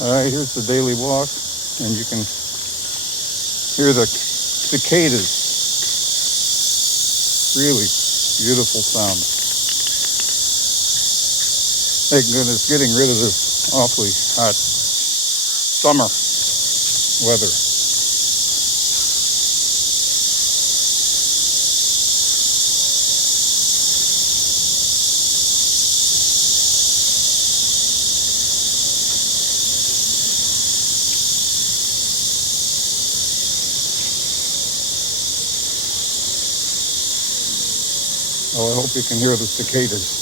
All right, here's the daily walk, and you can hear the cicadas. Really beautiful sound. Thank goodness, getting rid of this awfully hot summer weather. Oh, I hope you can hear the cicadas.